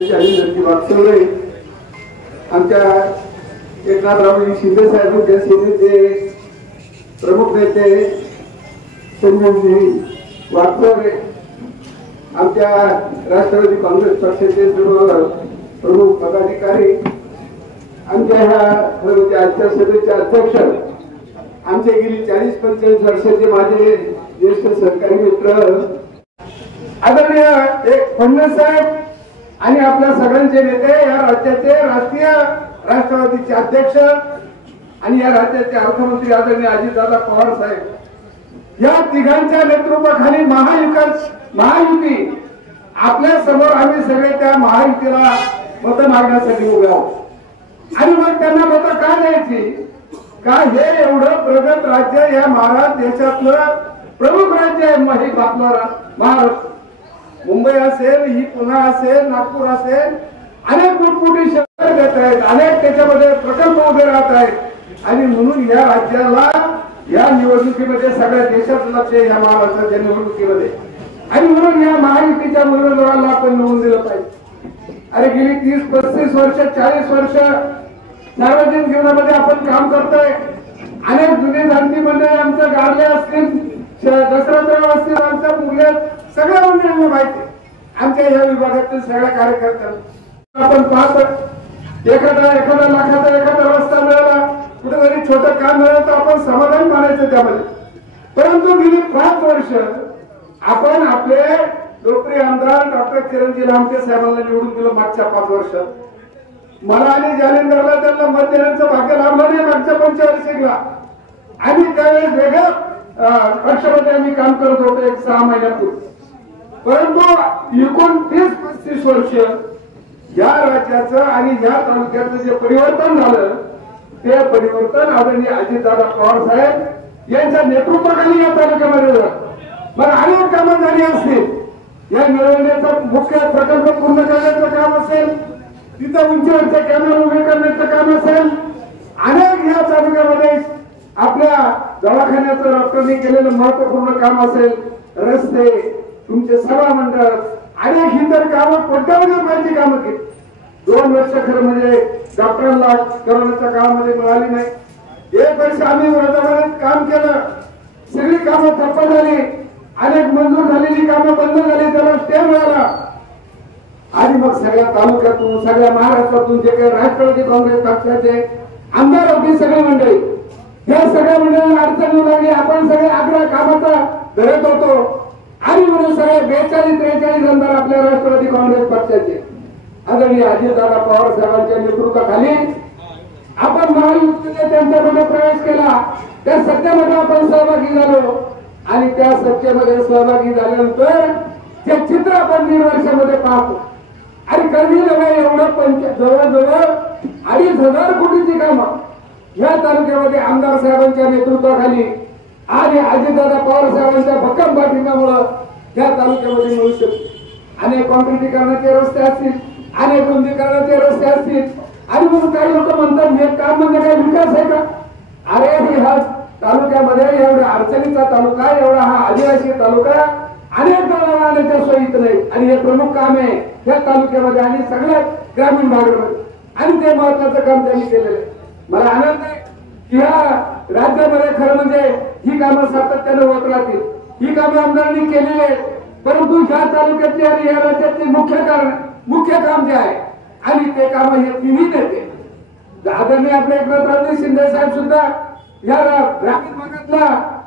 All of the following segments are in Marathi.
वागसवडे आमच्या एकनाथराव शिंदे साहेब या सेनेचे प्रमुख नेते संजयजी वागसवडे, आमच्या राष्ट्रवादी काँग्रेस पक्षाचे सर्व प्रमुख पदाधिकारी, आमच्या ह्या आजच्या सभेचे अध्यक्ष, आमचे गेली 40-45 वर्षाचे माझे ज्येष्ठ सहकारी मित्र आदरणीय फडणवीस साहेब आणि आपल्या सगळ्यांचे नेते, या राज्याचे राष्ट्रीय राष्ट्रवादीचे अध्यक्ष आणि या राज्याचे अर्थमंत्री आदरणीय अजितदादा पवार साहेब, या तिघांच्या नेतृत्वाखाली महायुती आपल्या समोर आम्ही सगळे त्या महायुतीला मत मागण्यासाठी उभे आहोत। आणि मग त्यांना मत का द्यायची? का हे एवढं प्रगत राज्य या महाराष्ट्र देशातलं प्रमुख राज्य आहे। हे आपलं महाराष्ट्र, मुंबई असेल, ही पुणे असेल, नागपूर असेल, अनेक मोठमोठी शहर देत आहेत, अनेक त्याच्यामध्ये प्रकल्प उभे राहत आहेत। आणि म्हणून या राज्याला या निवडणुकीमध्ये सगळ्या देशाचं लक्ष या महाराष्ट्राच्या निवडणुकीमध्ये, आणि म्हणून या महायुतीच्या उमेदवाराला आपण निवडून दिलं पाहिजे। अरे गेली 30-35 वर्ष 40 वर्ष सार्वजनिक जीवनामध्ये आपण काम करतोय। अनेक जुने जाणती मंडळी आमच्या गारले असतील, दसरात्राव असतील, आमच्या मुले सगळ्या मंडळींना माहिती, आमच्या या विभागातील सगळ्या कार्यकर्त्यांना आपण पाहतो। एखादा लाखाचा एखादा रस्ता मिळाला, कुठेतरी छोटं काम मिळालं तर आपण समाधान मानायचं त्यामध्ये। परंतु गेली 5 वर्ष आपण आपले लोकप्रिय आमदार डॉक्टर चिरंजीव लांबटे साहेबांना निवडून दिलं। मागच्या 5 वर्षात मला आणि जालिंदरला त्यांना मत देण्याचं भाग्य लाभलं नाही मागच्या पंचवार्षिकला, आणि त्यावेळेस वेगळ्या पक्षामध्ये आम्ही काम करत होतो 1-6 महिन्यापूर्वी। परंतु 29-35 वर्ष या राज्याचं आणि या तालुक्याचं जे परिवर्तन झालं, ते परिवर्तन आदरणीय अजितदादा पवार साहेब यांच्या नेतृत्वाखाली या तालुक्यामध्ये झालं। मग अनेक कामं झाली असतील, या मिळवण्याचा मुख्य प्रकल्प पूर्ण करण्याचं काम असेल, तिथं उंचीवरचे कॅमेरा उभे करण्याचं काम असेल, अनेक या तालुक्यामध्ये आपल्या दवाखान्याचं डॉक्टरनी केलेलं महत्वपूर्ण काम असेल, रस्ते, तुमचे सभा मंडळ, अनेक इतर कामं कोट्यावधी रुपयाची कामं केली। 2 वर्ष खरं म्हणजे डॉक्टरांना कोरोनाच्या काळामध्ये मिळाली नाही। 1 वर्ष आम्ही विरोधामध्ये काम केलं, सगळी कामं ठप्प झाली, अनेक मंजूर झालेली कामं बंद झाली, त्याला स्टे मिळाला। आणि मग सगळ्या तालुक्यातून, सगळ्या महाराष्ट्रातून जे काही राष्ट्रवादी काँग्रेस पक्षाचे आमदार होती सगळी मंडळी, या सगळ्या मंडळींना अडचण येऊ लागली। आपण सगळे आग्रह कामाचा धरत होतो, आणि म्हणून सगळे 42-43 आमदार आपल्या राष्ट्रवादी काँग्रेस पक्षाचे आदरणीय अजितदादा पवार साहेबांच्या नेतृत्वाखाली आपण महायुतीने त्यांच्यामध्ये प्रवेश केला। त्या सत्तेमध्ये आपण सहभागी झालो, आणि त्या सत्तेमध्ये सहभागी झाल्यानंतर जे चित्र आपण 1.5 वर्षामध्ये पाहतो, आणि कधी नव्हे एवढं जवळजवळ 2,500 कोटीची कामं या तालुक्यामध्ये आमदार साहेबांच्या नेतृत्वाखाली आणि अजितदादा पवार साहेबांच्या भक्कम पाठिंब्यामुळे या तालुक्यामध्ये मिळू शकते। अनेक काँक्रिटीकरणाचे रस्ते असतील, अनेक रुंदीकरणाचे रस्ते असतील, आणि म्हणून काही लोक म्हणतात हे काम म्हणजे काही विकास आहे का? अरे हा तालुक्यामध्ये एवढा अडचणीचा तालुका, एवढा हा आदिवासी तालुका, अनेक दळणवळणाच्या सोयीत नाही, आणि हे प्रमुख काम आहे या तालुक्यामध्ये आणि सगळ्या ग्रामीण भागामध्ये, आणि ते महत्वाचं काम त्यांनी केलेलं आहे। मला आनंद आहे की या राज्यामध्ये खरं म्हणजे ही कामं सातत्याने होत राहतील, ही कामं आमदारांनी केलेली आहेत। परंतु या तालुक्यातली आणि या राज्यातली मुख्य काम जे आहे, आणि ते काम हे तिन्ही नेते आदरणीय आपले एकनाथराव शिंदे साहेब सुद्धा या ग्रामीण भागातला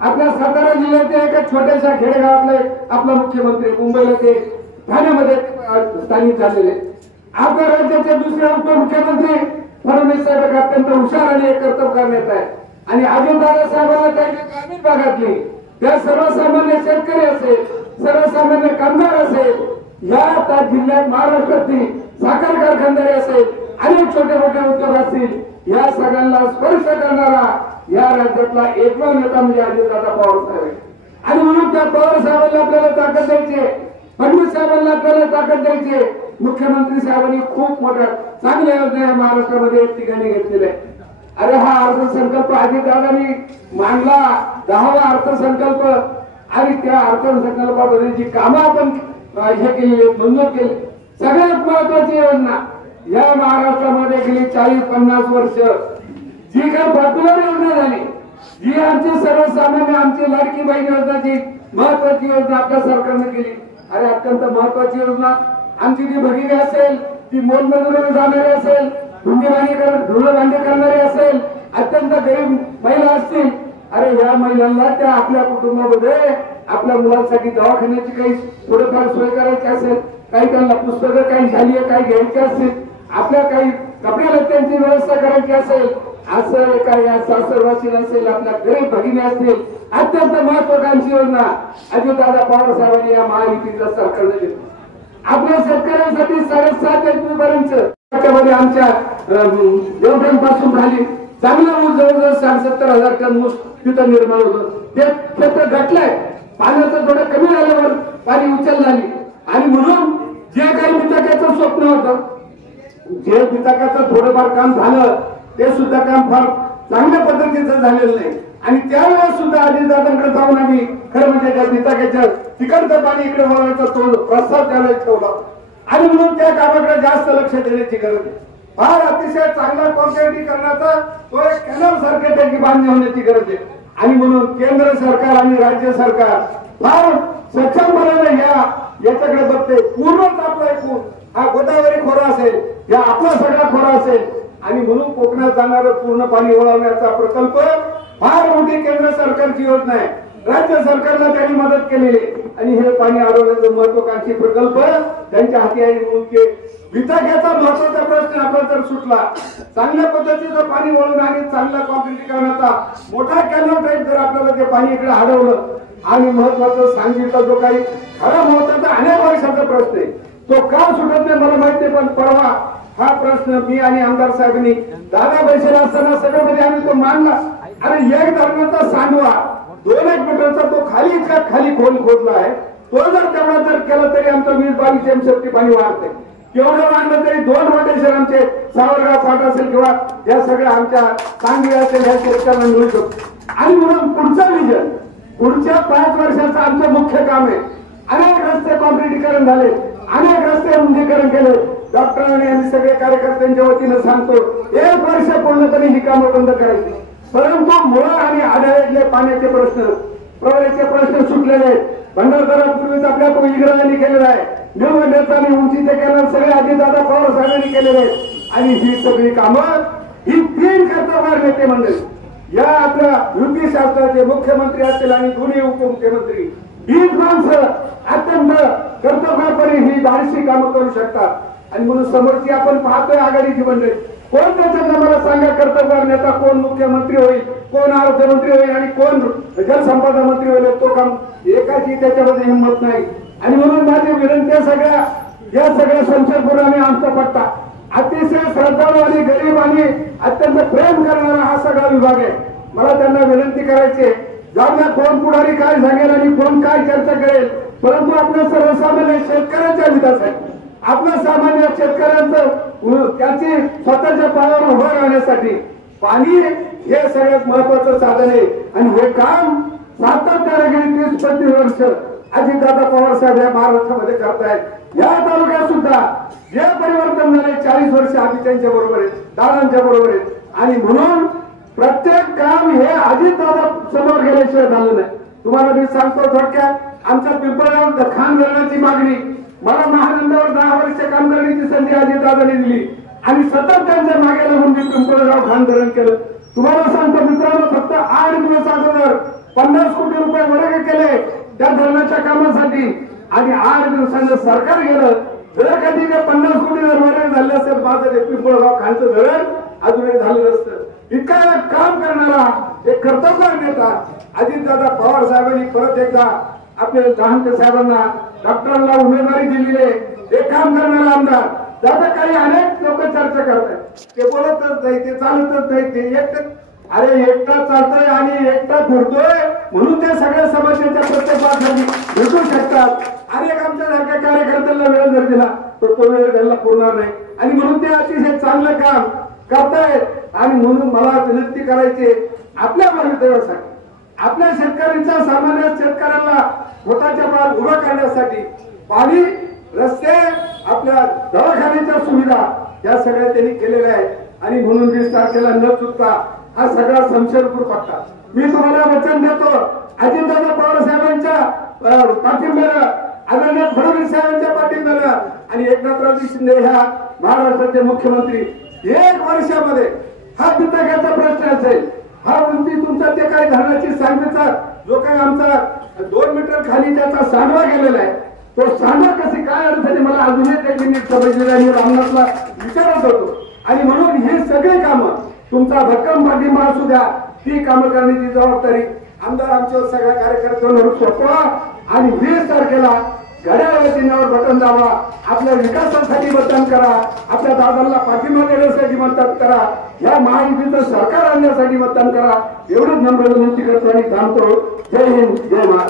आपल्या सातारा जिल्ह्याच्या एका छोट्याशा खेडेगावातले आपला मुख्यमंत्री, मुंबईला ते ठाण्यामध्ये स्थानिक झालेले, आपल्या राज्याचे दुसरे उपमुख्यमंत्री फडणवीस साहेब अत्यंत हुशार आणि एक कर्तव्य करण्यात आहे। आणि अजितदादा साहेबांना त्यांच्या ग्रामीण भागातली त्या सर्वसामान्य शेतकरी असेल, सर्वसामान्य कामगार असेल, या जिल्ह्यात महाराष्ट्रातली साखर कारखानदारी असेल, अनेक छोटे मोठे उद्योग असतील, या सगळ्यांना स्पर्श करणारा या राज्यातला एकमेव नेता म्हणजे अजितदादा पवार साहेब। आणि म्हणून त्या पवार साहेबांना आपल्याला ताकद द्यायची, फडणवीस साहेबांना आपल्याला ताकद द्यायची। मुख्यमंत्री साहेबांनी खूप मोठ्या चांगल्या योजना महाराष्ट्रामध्ये तिघांनी घेतलेल्या आहेत। अरे हा अर्थसंकल्प अजितदादांनी मांडला, 10वा अर्थसंकल्प, आणि त्या अर्थसंकल्पामध्ये जी कामं आपण हे केलेली, मंजूर केली, सगळ्यात महत्वाची योजना या महाराष्ट्रामध्ये गेली 40-50 वर्ष जी काही पॉप्युलर योजना झाली, जी आमची सर्वसामान्य आमची लाडकी बहीण योजनाची महत्वाची योजना आपल्या सरकारने केली. अरे अत्यंत महत्वाची योजना. आमची जी भगिनी असेल, ती मोलमजुरी जाणारी असेल, धुळं भांडी करणारी असेल, अत्यंत गरीब महिला असतील, अरे या महिलांना त्या आपल्या कुटुंबामध्ये आपल्या मुलांसाठी दवाखान्याची काही थोडंफार सोय करायची असेल, काही त्यांना पुस्तकं काही झाली काही घ्यायची असेल, आपल्या काही कपडे लत्यांची व्यवस्था करायची असेल, असं काही सासरवासी असेल, आपल्या गरीब भगिनी असतील, अत्यंत महत्वाकांक्षी योजना अजितदादा पवार साहेबांनी या महायुतीच्या सरकारने दिली. आपल्या शेतकऱ्यांसाठी 7.5 एप्रिलपर्यंत त्याच्यामध्ये आमच्या देवठाणपासून खाली चांगला ऊस जवळजवळ 70,000 टन ऊस तिथं निर्माण होतं. ते क्षेत्र घटलंय. पाण्याचं थोडं कमी झाल्यावर पाणी उचल झाली आणि म्हणून जे काही बिताक्याचं स्वप्न होतं, जे बिताक्याचं थोडंफार काम झालं, ते सुद्धा काम फार चांगल्या पद्धतीचं झालेलं नाही. आणि त्यावेळेस सुद्धा अजितदादांकडे जाऊन आम्ही खरं म्हणजे त्या बिताक्याच्या तिकडचं पाणी इकडे वळवायचा तो प्रस्ताव त्यावेळेस ठेवला आणि म्हणून त्या कामाकडे जास्त लक्ष देण्याची गरज आहे. फार अतिशय चांगला कॉन्क्रिटीकरणाचा तो एक कॅनल सारखे त्याची बांधणी होण्याची गरज आहे. आणि म्हणून केंद्र सरकार आणि राज्य सरकार फार सक्षमपणाने याच्याकडे बघते. पूर्णच आपला एकूण हा गोदावरी खोरा असेल, या आपला सगळा खोरा असेल आणि म्हणून कोकणात जाणारं पूर्ण पाणी वळवण्याचा प्रकल्प फार मोठी केंद्र सरकारची योजना आहे. राज्य सरकारला त्यांनी मदत केलेली आणि हे पाणी अडवण्याचा महत्वाकांक्षी प्रकल्प त्यांच्या हाती आहे. म्हणून बिताक्याचा महत्वाचा प्रश्न आपला जर सुटला, चांगल्या पद्धतीचं पाणी वळून आणि चांगल्या कॉन्क्रिटीकरणाचा मोठा कॅनल टाईप जर आपल्याला ते पाणी इकडे हलवलं आणि महत्वाचं सांगलीचा जो काही खरा महत्वाचा अनेक वर्षाचा प्रश्न आहे तो का सुटत नाही मला माहिती नाही. पण परवा हा प्रश्न मी आणि आमदार साहेबांनी दादा बैसेला असताना सगळ्यामध्ये आम्ही तो मांडला. अरे एक धरणाचा सांडवा 2-1 मीटरचा तो खाली इतका खाली खोल खोदला आहे. तो जर तेवढा जर केला तरी आमचं 20-22 एमसीएफटी पाणी वाढते. केवढं वाढलं तरी 2 रोटेशन आमचे सावरगाव फाट असेल किंवा या सगळ्या आमच्या सांगली असेल ह्या शेतकऱ्यांना मिळू शकतो. आणि म्हणून पुढचा विजन पुढच्या 5 वर्षाचं आमचं मुख्य काम आहे. अनेक रस्ते कॉन्क्रिटीकरण झाले, अनेक रस्ते रुंदीकरण केले. डॉक्टरांनी आम्ही सगळे कार्यकर्त्यांच्या वतीनं सांगतो 1 वर्ष पूर्णपणे ही कामं बंद करायची. परंतु मुळा आणि आढळले पाण्याचे प्रश्न प्रवऱ्याचे प्रश्न सुटलेले आहेत. भंडारदरा पूर्वीच आपल्या इग्रायांनी केलेला आहे. निवडण्याचा आणि उंचीचे कॅनल सगळे अजितदादा पवार साहेबांनी केलेले आहेत. आणि ही सगळी कामं ही 3 कर्तव्यवान नेते मंडळी या आपल्या युती शासनाचे मुख्यमंत्री असतील आणि दोन्ही उपमुख्यमंत्री हीच माणसं अत्यंत कर्तव्यपणे ही धाडसी कामं करू शकतात. आणि म्हणून समोरची आपण पाहतोय आघाडीची मंडळी कोण त्याच्यात मला सांगा कर्तव्यवान नेता कोण मुख्यमंत्री होईल, कोण आरोग्यमंत्री होईल आणि कोण जलसंपदा मंत्री होईल. तो काम एकाची त्याच्यामध्ये हिंमत नाही. आणि म्हणून माझी विनंती या सगळ्या संशयपूर्वाने आमचा पट्टा अतिशय श्रद्धाळू आणि गरीब आणि अत्यंत प्रेम करणारा हा सगळा विभाग आहे. मला त्यांना विनंती करायची जाऊया कोण पुढारी काय सांगेल आणि कोण काय चर्चा करेल, परंतु आपल्या सर्वसामान्य शेतकऱ्यांच्या हितासाठी आपल्या सामान्य शेतकऱ्यांचं त्याची स्वतःच्या पायावर उभं राहण्यासाठी पाणी हे सगळ्यात महत्वाचं साधन आहे. आणि हे काम सातत्याने गेली 30-35 वर्ष अजितदादा पवार साहेब या महाराष्ट्रामध्ये करतायत. या तालुक्यात सुद्धा जे परिवर्तन झाले 40 वर्ष आम्ही त्यांच्या बरोबर आहेत, दादांच्या बरोबर आहेत. आणि म्हणून प्रत्येक काम हे अजितदादा समोर गेल्याशिवाय झालं नाही. तुम्हाला मी सांगतो थोडक्यात आमच्या पिंपळगाव खान धरणाची मागणी मला महानंदावर 10 वर्ष काम करण्याची संधी अजितदादांनी दिली आणि सतत त्यांच्या मागे लागून मी पिंपळगाव खान धरण केलं. तुम्हाला सांगतो मित्रांनो फक्त 8 दिवस अगोदर 50 कोटी रुपये वर्ग केले त्या धरणाच्या कामासाठी आणि 8 दिवसांनी सरकार गेलं. जर कधी ते 50 कोटी जर वर्ग झाले असेल माझं ते पिंपळगाव खानचं धरण अजूनही झालं नसतं. इतका काम करणारा एक कर्तव्यवान नेता अजितदादा पवार साहेबांनी परत एकदा आपल्या लहानके साहेबांना डॉक्टरांना उमेदवारी दिलेली आहे. हे काम करणारा आमदार त्याचा काही अनेक लोक चर्चा करतात ते बोलतच नाही, ते चालतच नाही, ते एकटा चालतोय आणि एकटा फिरतोय म्हणून ते सगळ्या समस्येच्या प्रत्येकासाठी भेटू शकतात. अनेक आमच्या सारख्या कार्यकर्त्यांना वेळ जर दिला तर तो वेळ त्यांना पुरणार नाही. आणि म्हणून ते अतिशय चांगलं काम करतायत. आणि म्हणून मला विनंती करायची आपल्या भवितव्यासाठी आपल्या शेतकऱ्यांच्या सामान्य शेतकऱ्यांना पोटाच्या पायावर उभं करण्यासाठी पाणी रस्ते, आपल्या दवाखान्याच्या सुविधा या सगळ्या त्यांनी केलेल्या आहेत. आणि म्हणून 20 तारखेला न चुकता हा सगळा शमशेरपूर पट्टा मी तुम्हाला वचन देतो. अजितदादा पवार साहेबांच्या पाठिंब्यानं, आदरणीय फडणवीस साहेबांच्या पाठिंब्यानं आणि एकनाथरावजी शिंदे ह्या महाराष्ट्राचे मुख्यमंत्री 1 वर्षामध्ये हा बितकाचा प्रश्न असेल, हा उंची तुमचा ते काही धरणाची सांगलीचा जो काही आमचा 2 मीटर खाली त्याचा सांडवा गेलेला आहे, तो सांडवा कशी काय अडचणी मला अजूनही एक मिनिट समजलेला आणि रामनाथला विचारत होतो. आणि म्हणून हे सगळे कामं तुमचा भक्कम पाठिंबा असू द्या, ती कामं करण्याची जबाबदारी आमदार आमच्यावर सगळ्या कार्यकर्त्यांवर सोपवा. आणि 20 तारखेला घड्याळाच्या चिन्हावर बटन दाबा, आपल्या विकासासाठी मतदान करा, आपल्या दादांना पाठिंबा देण्यासाठी मतदान करा, या महायुतीचं सरकार आणण्यासाठी मतदान करा. एवढंच नम्र विनंती करतो आणि थांबतो. जय हिंद, जय महाराष्ट्र.